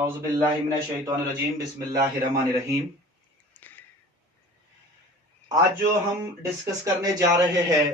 औज़ुबिल्लाहिमिनश्शैतानिर्रजीम बिस्मिल्लाहिर्रहमानिर्रहीम। आज जो हम डिस्कस करने जा रहे हैं,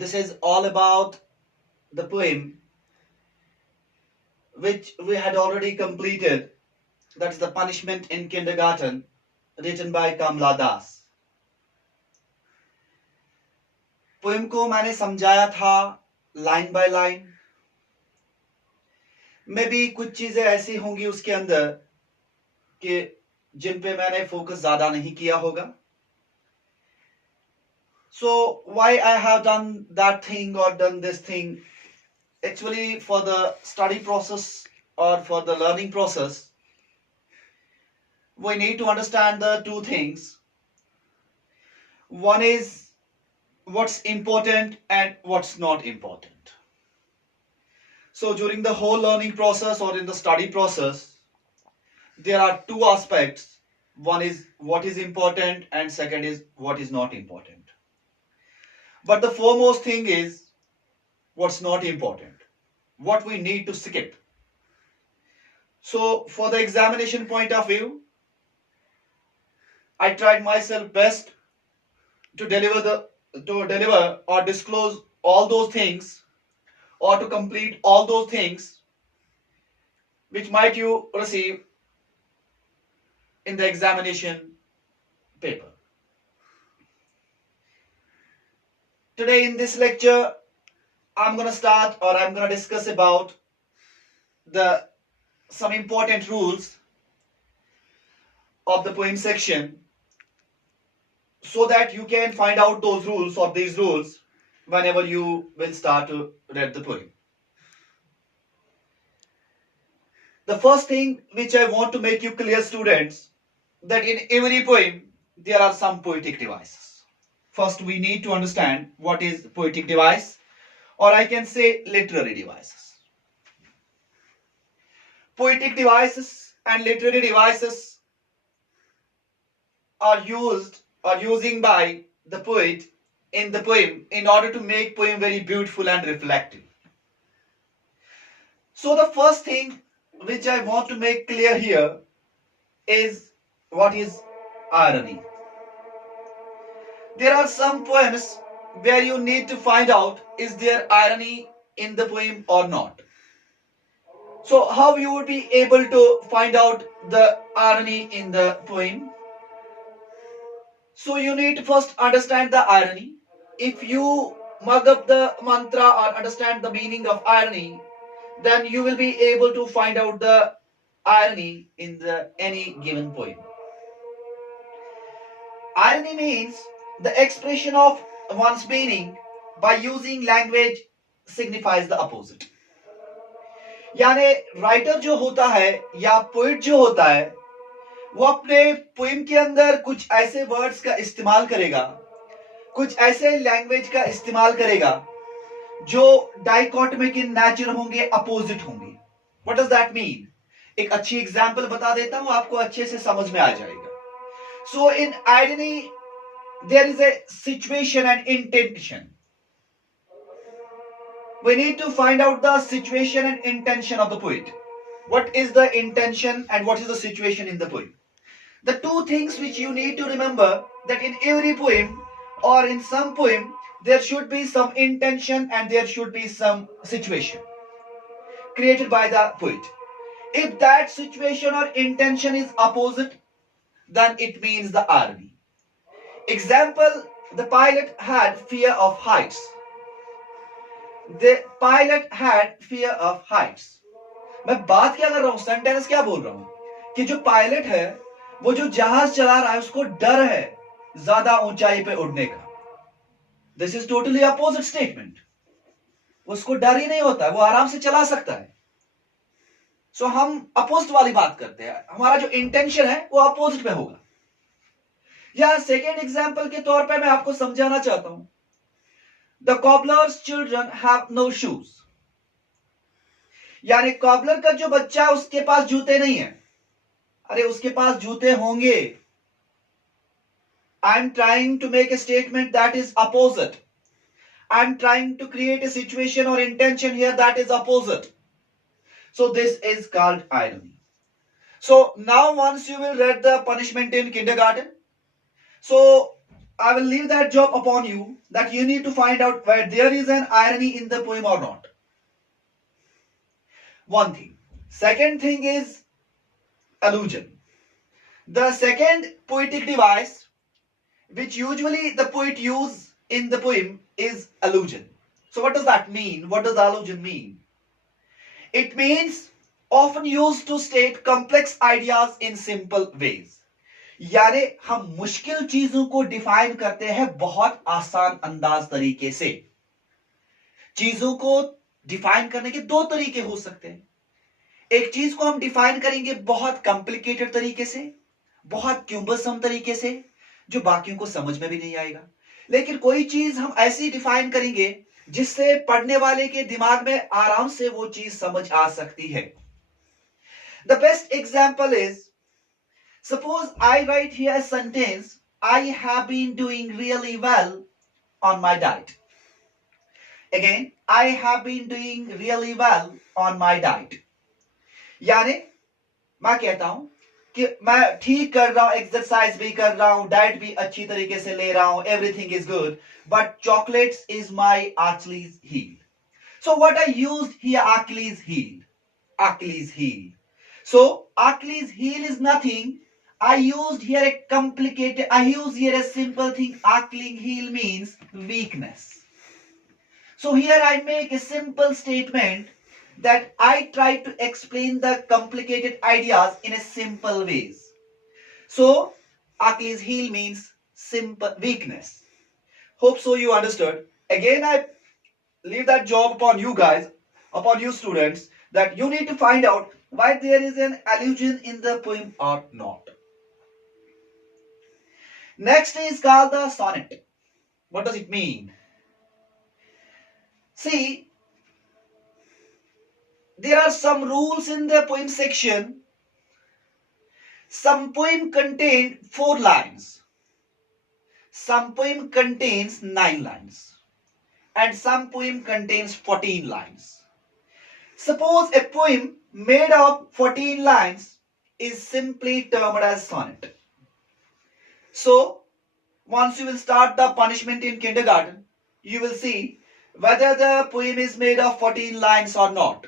this is all about the poem which we had already completed. That's the Punishment in Kindergarten, written by Kamla Das. Poem को मैंने समझाया था लाइन बाय लाइन। मे भी कुछ चीजें ऐसी होंगी उसके अंदर कि जिन पे मैंने फोकस ज्यादा नहीं किया होगा। So why I have done that thing or done this thing? Actually, for the study process or for the learning process, we need to understand the two things. One is what's important and what's not important. So during the whole learning process or in the study process, there are two aspects. One is what is important and second is what is not important. But the foremost thing is what's not important, what we need to skip. So for the examination point of view, I tried myself best to deliver or disclose all those things or to complete all those things which might you receive in the examination paper. Today in this lecture, I'm going to discuss about some important rules of the poem section so that you can find out those rules or these rules whenever you will start to read the poem. The first thing which I want to make you clear, students, that in every poem there are some poetic devices. First, we need to understand what is poetic device, or I can say literary devices. Poetic devices and literary devices are using by the poet in the poem in order to make poem very beautiful and reflective. So the first thing which I want to make clear here is what is irony. There are some poems where you need to find out is there irony in the poem or not. So how you would be able to find out the irony in the poem? So you need to first understand the irony. If you mug up the mantra or understand the meaning of irony, then you will be able to find out the irony in any given poem. Irony means the expression of one's meaning by using language signifies the opposite. यानी writer जो होता है या poet जो होता है वो अपने पोएम के अंदर कुछ ऐसे वर्ड्स का इस्तेमाल करेगा, कुछ ऐसे लैंग्वेज का इस्तेमाल करेगा जो डाइकोटमिक इन नेचर होंगे, अपोजिट होंगे. What does that mean? एक अच्छी एग्जांपल बता देता हूं, आपको अच्छे से समझ में आ जाएगा. So in irony there is a situation and intention. We need to find out the situation and intention of the poet. What is the intention and what is the situation in the poem? The two things which you need to remember, that in every poem or in some poem there should be some intention and there should be some situation created by the poet. If that situation or intention is opposite, then it means the irony. Example, the pilot had fear of heights. The pilot had fear of heights. मैं बात क्या कर रहा हूं, sentence क्या बोल रहा हूं कि जो पायलट है वो जो जहाज चला रहा है उसको डर है ज्यादा ऊंचाई पे उड़ने का. This is totally opposite statement. उसको डर ही नहीं होता, वो आराम से चला सकता है. सो हम अपोजिट वाली बात करते हैं, हमारा जो इंटेंशन है वो अपोजिट में होगा. या सेकेंड एग्जाम्पल के तौर पे मैं आपको समझाना चाहता हूं. The cobbler's children have no shoes. यानी कॉबलर का जो बच्चा उसके पास जूते नहीं है. अरे उसके पास जूते होंगे. I am trying to make a statement that is opposite. I am trying to create a situation or intention here that is opposite. So this is called irony. So now once you will read the punishment in kindergarten, so I will leave that job upon you, that you need to find out whether there is an irony in the poem or not. One thing. Second thing is allusion. The second poetic device which usually the poet use in the poem is allusion. So what does that mean? What does allusion mean? It means often used to state complex ideas in simple ways. यानी हम मुश्किल चीजों को define करते हैं बहुत आसान अंदाज तरीके से. चीजों को डिफाइन करने के दो तरीके हो सकते हैं. एक चीज को हम डिफाइन करेंगे बहुत कॉम्प्लिकेटेड तरीके से, बहुत क्यूम्बरसम तरीके से, जो बाकियों को समझ में भी नहीं आएगा. लेकिन कोई चीज हम ऐसी डिफाइन करेंगे जिससे पढ़ने वाले के दिमाग में आराम से वो चीज समझ आ सकती है. The best example is, suppose I write here a sentence, I have been doing really well on my diet. Again, I have been doing really well on my diet. यानी मैं कहता हूं कि मैं ठीक कर रहा हूं, एक्सरसाइज भी कर रहा हूं, डाइट भी अच्छी तरीके से ले रहा हूं, everything is good, but chocolates is my Achilles heel. So what I used here, Achilles heel. Achilles heel. So Achilles heel is nothing. I used here a simple thing. Achilles heel means weakness. So here I make a simple statement that I try to explain the complicated ideas in a simple ways. So Achilles heel means simple weakness. Hope so you understood. Again, I leave that job upon you guys, upon you students, that you need to find out why there is an allusion in the poem or not. Next is called the sonnet. What does it mean? See, there are some rules in the poem section. Some poem contain 4 lines. Some poem contains 9 lines. And some poem contains 14 lines. Suppose a poem made of 14 lines is simply termed as sonnet. So, once you will start the punishment in kindergarten, you will see whether the poem is made of 14 lines or not.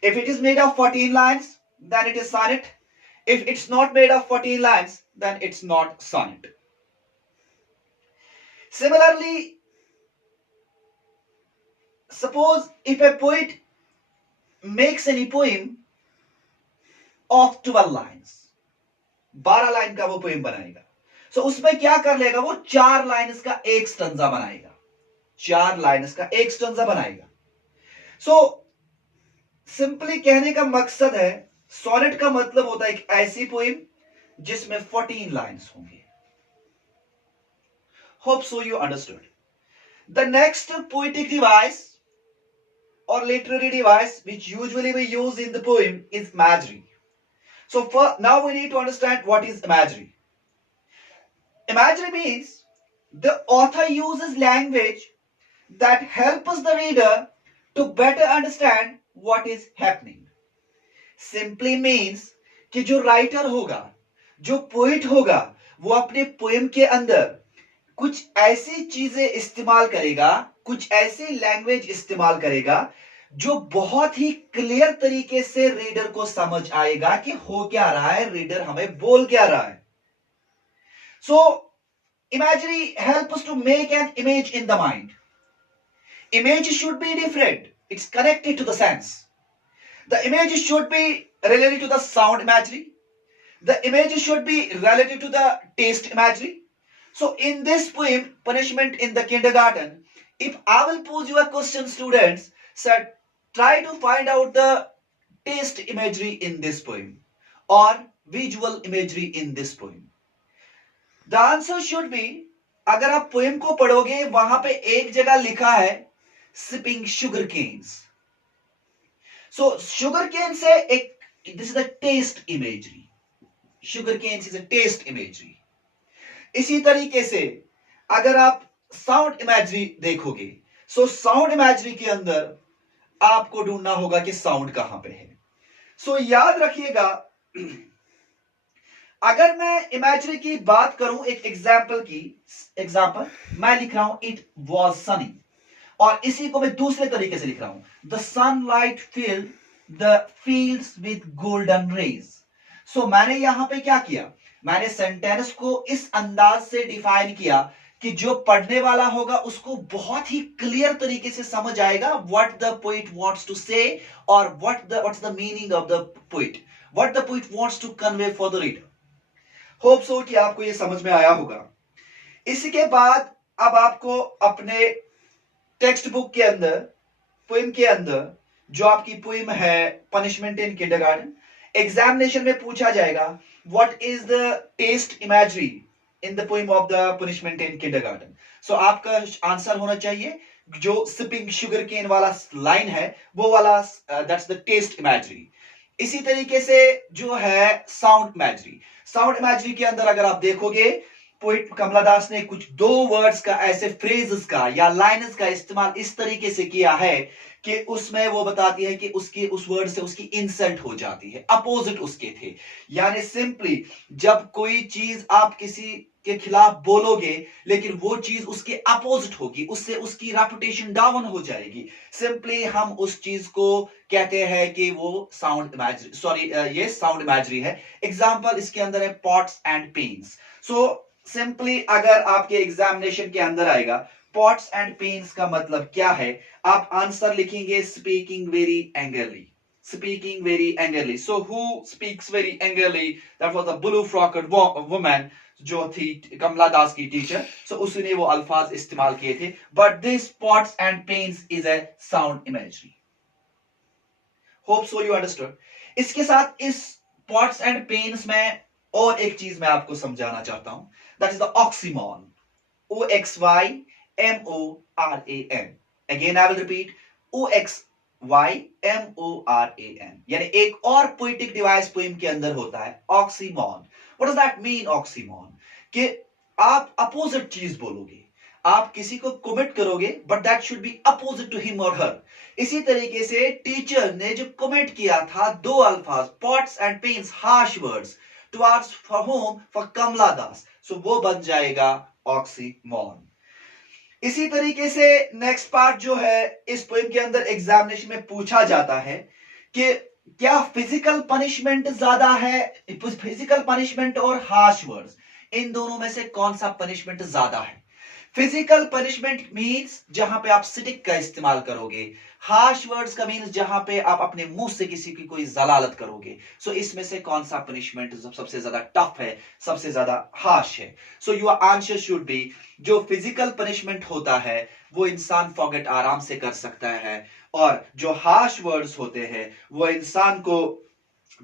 If it is made of 14 lines, then it is sonnet. If it's not made of 14 lines, then it's not sonnet. Similarly, suppose if a poet makes any poem of 12 lines, 12 line का वो poem बनाएगा. So उसमें क्या कर लेगा वो 4 lines का एक स्टंजा बनाएगा. 4 लाइन्स का एक स्टंजा बनाएगा. So सिंपली कहने का मकसद है, सोनेट का मतलब होता है एक ऐसी पोएम जिसमें 14 लाइन्स होंगे. Hope so you understood. The next poetic device or literary device which usually we use in the poem is imagery. So now we need to understand what is imagery. Imagery means the author uses language that helps the reader to better understand what is happening. Simply means कि जो writer होगा, जो poet होगा, वो अपने poem के अंदर कुछ ऐसी चीजें इस्तेमाल करेगा, कुछ ऐसी लैंग्वेज इस्तेमाल करेगा जो बहुत ही क्लियर तरीके से रीडर को समझ आएगा कि हो क्या रहा है, रीडर हमें बोल क्या रहा है. So imagery helps us to make an image in the mind. Image should be different. It's connected to the sense. The image should be related to the sound imagery. The image should be related to the taste imagery. So in this poem, Punishment in the Kindergarten, if I will pose you a question, students, sir, try to find out the taste imagery in this poem or visual imagery in this poem. The answer should be, अगर आप poem को पढ़ोगे वहां पे एक जगह लिखा है sipping sugar canes. So sugar cane से एक, this is the taste imagery. Sugar canes is a taste imagery. इसी तरीके से अगर आप साउंड इमेजरी देखोगे, सो साउंड इमेजरी के अंदर आपको ढूंढना होगा कि साउंड कहां पे है. सो याद रखिएगा, अगर मैं इमेजिनरी की बात करूं एक एग्जाम्पल की, एग्जाम्पल मैं लिख रहा हूं इट वॉज सनी, और इसी को मैं दूसरे तरीके से लिख रहा हूं the sunlight filled the fields with golden rays. So मैंने यहां पे क्या किया, मैंने सेंटेंस को इस अंदाज से डिफाइन किया कि जो पढ़ने वाला होगा उसको बहुत ही क्लियर तरीके से समझ आएगा what the poet wants to say, और what's the meaning of the poet, what the poet wants to convey for the reader. Hope so कि आपको ये समझ में आया होगा। इसी के बाद अब आपको अपने टेक्स्ट बुक के अंदर, पोइम के अंदर, जो आपकी पोइम है पनिशमेंट इन किंडरगार्टन, एग्जामिनेशन में पूछा जाएगा what is the test imagery in the poem of the punishment in kindergarten. So आपका आंसर होना चाहिए जो सिपिंग शुगर केन वाला लाइन है वो वाला, दैट्स द टेस्ट इमेजरी। इसी तरीके से जो है साउंड इमेजरी, साउंड इमेजरी के अंदर अगर आप देखोगे पोइट कमला दास ने कुछ दो वर्ड्स का, ऐसे फ्रेजेस का या लाइन्स का इस्तेमाल इस तरीके से किया है कि उसमें वो बताती है कि उसकी उस वर्ड से उसकी इंसल्ट हो जाती है, अपोजिट उसके थे। यानी सिंपली जब कोई चीज आप किसी के खिलाफ बोलोगे लेकिन वो चीज उसके अपोजिट होगी, उससे उसकी रेपुटेशन डाउन हो जाएगी, सिंपली हम उस चीज को कहते हैं कि वो साउंड इमेजरी, सॉरी ये साउंड इमेजरी है। एग्जांपल इसके अंदर है pots and pens. So simply अगर आपके एग्जामिनेशन के अंदर आएगा पॉट्स एंड पेन्स का मतलब क्या है, आप आंसर लिखेंगे speaking very angrily, speaking very angrily. So who speaks very angrily, that was a blue frocked woman जो थी कमला दास की टीचर। सो उसने वो अल्फाज इस्तेमाल किए थे, but this pots and pens is a sound imagery. Hope so you understood. इसके साथ इस पॉट्स एंड पेन्स में और एक चीज मैं आपको समझाना चाहता हूं, that is the oxymoron, OXYMORAN। Again I will repeat, OXYMORAN, यानी एक और पोइटिक डिवाइस पोइम के अंदर होता है oxymoron. What does that mean oxymoron? कि आप अपोजिट चीज बोलोगे, आप किसी को कमिट करोगे but that should be opposite to him और हर। इसी तरीके से टीचर ने जो कमेंट किया था दो अल्फाज pots and pans, harsh words towards for home, for Kamala Das, so वो बन जाएगा ऑक्सीमोन। इसी तरीके से नेक्स्ट पार्ट जो है इस पोएम के अंदर एग्जामिनेशन में पूछा जाता है कि क्या फिजिकल पनिशमेंट ज्यादा है, फिजिकल पनिशमेंट और हार्श वर्ड्स, इन दोनों में से कौन सा पनिशमेंट ज्यादा है? फिजिकल पनिशमेंट मींस जहां पे आप स्टिक का इस्तेमाल करोगे, हार्श वर्ड्स का मींस जहां पे आप अपने मुंह से किसी की कोई जलालत करोगे। सो इसमें से कौन सा पनिशमेंट सबसे ज्यादा टफ है, सबसे ज्यादा हार्श है? So your answer should be, जो फिजिकल पनिशमेंट होता है वो इंसान फॉरगेट आराम से कर सकता है, और जो हार्श वर्ड्स होते हैं वो इंसान को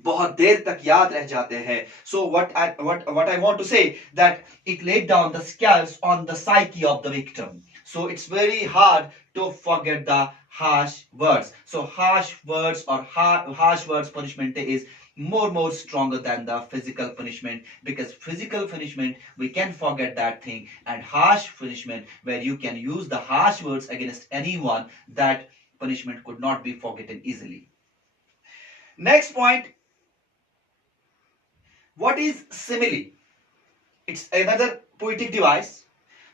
बहुत देर तक याद रह जाते हैं। So what I want to say that it led down the scars on the psyche of the victim, so it's very hard to forget the harsh words. So harsh words or harsh words punishment is more stronger than the physical punishment, because physical punishment we can forget that thing, and harsh punishment where you can use the harsh words against anyone, that punishment could not be forgotten easily. Next point, what is simile? It's another poetic device.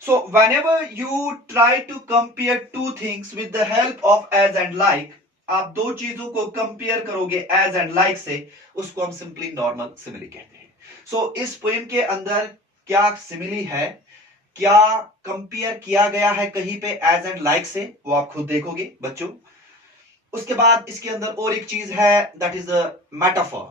So whenever you try to compare two things with the help of as and like, आप दो चीजों को compare करोगे as and like से, उसको हम simply normal simile कहते हैं। सो इस पोएम के अंदर क्या सिमिली है, क्या कंपेयर किया गया है कहीं पे as and like से, वो आप खुद देखोगे बच्चों। उसके बाद इसके अंदर और एक चीज है, दैट इज द मेटाफोर।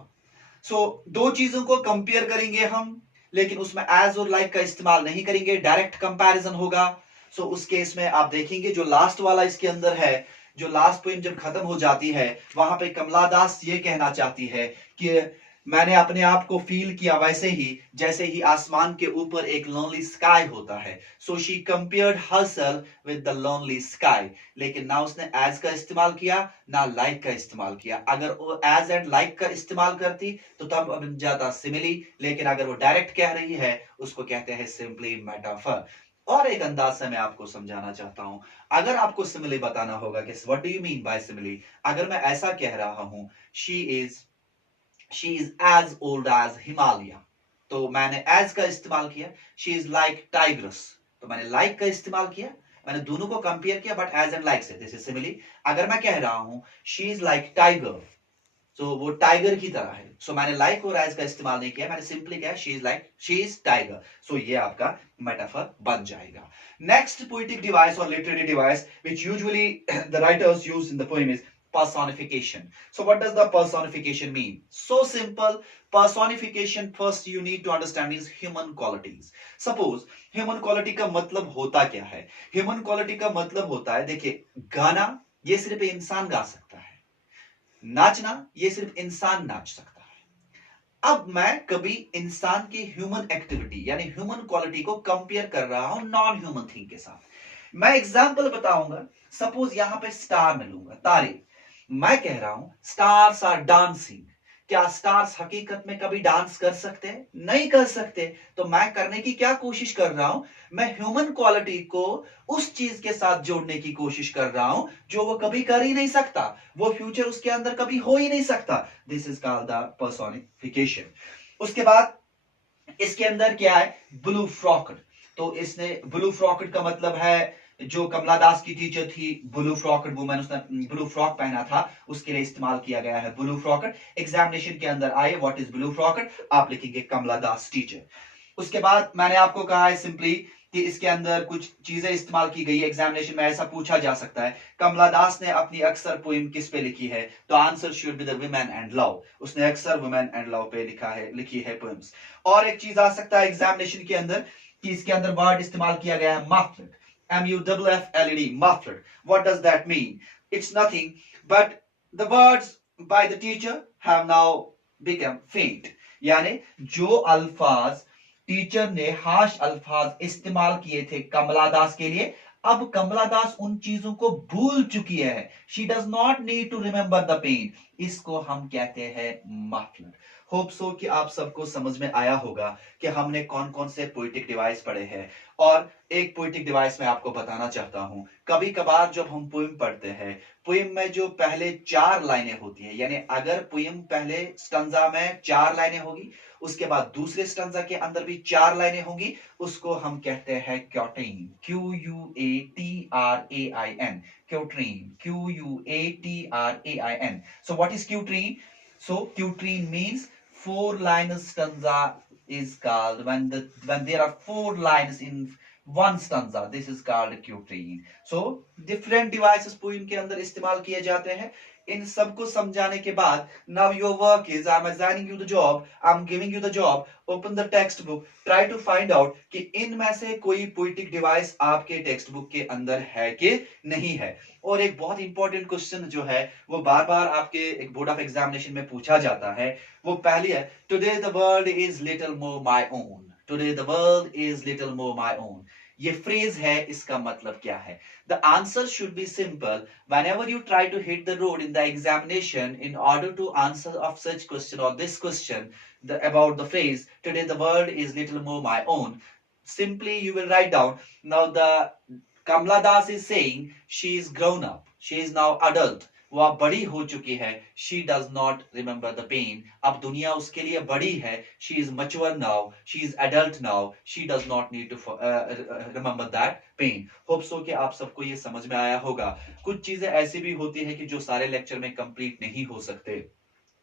सो दो चीजों को कंपेयर करेंगे हम, लेकिन उसमें एज और लाइक का इस्तेमाल नहीं करेंगे, डायरेक्ट कंपैरिजन होगा। सो उस केस में आप देखेंगे जो लास्ट वाला इसके अंदर है, जो लास्ट पोइम जब खत्म हो जाती है वहां पे कमला दास ये कहना चाहती है कि मैंने अपने आप को फील किया वैसे ही जैसे ही आसमान के ऊपर एक लोनली स्काई होता है। So she compared herself with the lonely sky, लेकिन ना उसने एज का इस्तेमाल किया ना लाइक का इस्तेमाल किया। अगर वो एज एंड लाइक का इस्तेमाल करती तो तब बन जाता सिमिली, लेकिन अगर वो डायरेक्ट कह रही है उसको कहते हैं सिंपली मेटाफर। और एक अंदाज से मैं आपको समझाना चाहता हूं, अगर आपको सिमिली बताना होगा कि what do you mean by simile, अगर मैं ऐसा कह रहा हूं she is she is as old as Himalaya, तो मैंने एज का इस्तेमाल किया. शी इज लाइक टाइग्रस, तो मैंने लाइक का इस्तेमाल किया. मैंने दोनों को कंपेयर किया बट एज एंड लाइक से. This is simile. अगर मैं कह रहा हूं शी इज लाइक टाइगर, तो वो टाइगर की तरह है. सो मैंने लाइक और एज का इस्तेमाल नहीं किया, मैंने सिंपली कहा she is like, she is tiger. So ये आपका मेटाफर बन जाएगा. नेक्स्ट पोएटिक डिवाइस और literary device which usually the writers use in the poem is personification. So what does the personification mean? So simple. Personification, first you need to understand, means human qualities. Suppose human quality का मतलब होता क्या है? Human quality का मतलब होता है, देखिए, गाना ये सिर्फ इंसान गा सकता है, नाचना ये सिर्फ इंसान नाच सकता है. अब मैं कभी इंसान की ह्यूमन एक्टिविटी यानी ह्यूमन क्वालिटी को कंपेयर कर रहा हूं नॉन ह्यूमन थिंग के साथ. मैं एग्जांपल बताऊंगा. सपोज यहां पे स्टार में लूंगा, तारे. मैं कह रहा हूं स्टार्स आर डांसिंग. क्या स्टार्स हकीकत में कभी डांस कर सकते हैं? नहीं कर सकते. तो मैं करने की क्या कोशिश कर रहा हूं? मैं ह्यूमन क्वालिटी को उस चीज के साथ जोड़ने की कोशिश कर रहा हूं जो वो कभी कर ही नहीं सकता, वो फ्यूचर उसके अंदर कभी हो ही नहीं सकता. This is called the personification. उसके बाद इसके अंदर क्या है? ब्लू फ्रॉकड. तो इसने ब्लू फ्रॉकड का मतलब है, जो कमला दास की टीचर थी, ब्लू फ्रॉकड वुमन, उसने ब्लू फ्रॉक पहना था, उसके लिए इस्तेमाल किया गया है ब्लू फ्रॉकड. एग्जामिनेशन के अंदर आए व्हाट इज ब्लू फ्रॉकड, आप लिखेंगे कमला दास टीचर. उसके बाद मैंने आपको कहा है सिंपली कि इसके अंदर कुछ चीजें इस्तेमाल की गई. एग्जामिनेशन में ऐसा पूछा जा सकता है, कमला दास ने अपनी अक्सर पोइम किस पे लिखी है? तो answer should be the women and love. उसने अक्सर वुमेन एंड लव पे लिखी है पोइम्स. और एक चीज आ सकता है एग्जामिनेशन के अंदर कि इसके अंदर वर्ड इस्तेमाल किया गया है मफलड, MUFFLED, muffled. What does that mean? It's nothing but the words by the teacher have now become faint. यानी जो अल्फाज टीचर ने हाश अल्फाज इस्तेमाल किए थे कमला दास के लिए, अब कमला दास उन चीजों को भूल चुकी है. She does not need to remember the pain. इसको हम कहते हैं मफलड. होप सो कि आप सबको समझ में आया होगा कि हमने कौन कौन से पोइटिक डिवाइस पढ़े हैं. और एक पोइटिक डिवाइस मैं आपको बताना चाहता हूं. कभी कभार जब हम पोइम पढ़ते हैं, पोइम में जो पहले 4 लाइनें होती है, यानी अगर पोइम पहले स्टंजा में 4 लाइनें होगी, उसके बाद दूसरे स्टंजा के अंदर भी 4 लाइनें होंगी, उसको हम कहते हैं quatrain. QUATRAIN, quatrain, QUATRAIN. So what is quatrain? So quatrain means 4-line stanza is called when there are 4 lines in one stanza. This is called quatrain. So different devices poem के अंदर इस्तेमाल किए जाते हैं. इन सबको समझाने के बाद now your work is, I'm assigning you the job, I'm giving you the job, open the textbook, try to find out कि इनमें से कोई poetic device आपके टेक्स्ट बुक के अंदर है कि नहीं है. और एक बहुत इंपॉर्टेंट क्वेश्चन जो है वो बार बार आपके एक बोर्ड ऑफ एग्जामिनेशन में पूछा जाता है, वो पहली है, today the world is little more my own. Today the world is little more my own. ये फ्रेज है, इसका मतलब क्या है? The answer should be simple. whenever you try to hit the road in the examination, in order to answer of such question or this question, about the phrase today the world is little more my own, simply you will write down, now the Kamala Das is saying she is grown up, she is now adult. वो अब बड़ी हो चुकी है. She does not remember the pain. अब दुनिया उसके लिए बड़ी है. She is mature now. She is adult now. She does not need to remember that pain. Hope so कि आप सबको ये समझ में आया होगा. कुछ चीजें ऐसी भी होती है कि जो सारे लेक्चर में कंप्लीट नहीं हो सकते.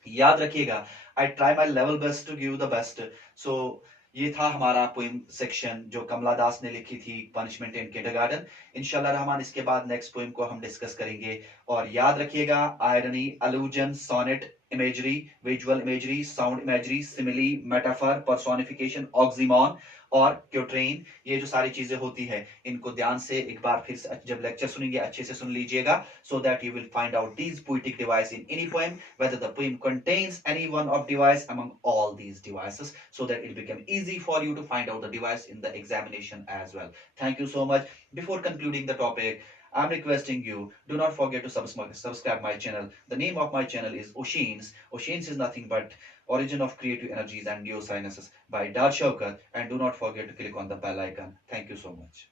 याद रखिएगा, I try my level best to give the best. So ये था हमारा पोइम सेक्शन जो कमला दास ने लिखी थी, पनिशमेंट इन किंडरगार्टन. इंशाल्लाह रहमान इसके बाद नेक्स्ट पोइम को हम डिस्कस करेंगे. और याद रखिएगा, irony, allusion, sonnet, imagery, visual imagery, sound imagery, simile, metaphor, personification, oxymoron और क्योट्रेन, ये जो सारी चीजें होती है, इनको ध्यान से एक बार फिर से जब लेक्चर सुनेंगे अच्छे से सुन लीजिएगा, so that you will find out these poetic device in any poem, whether the poem contains any one of device among all these devices, so that it become easy for you to find out the device in the examination as well. Thank you so much. Before concluding the topic, I'm requesting you, do not forget to subscribe my channel. The name of my channel is Oceans. Oceans is nothing but Origin of Creative Energies and Neurosciences by Dal Shaukat. And do not forget to click on the bell icon. Thank you so much.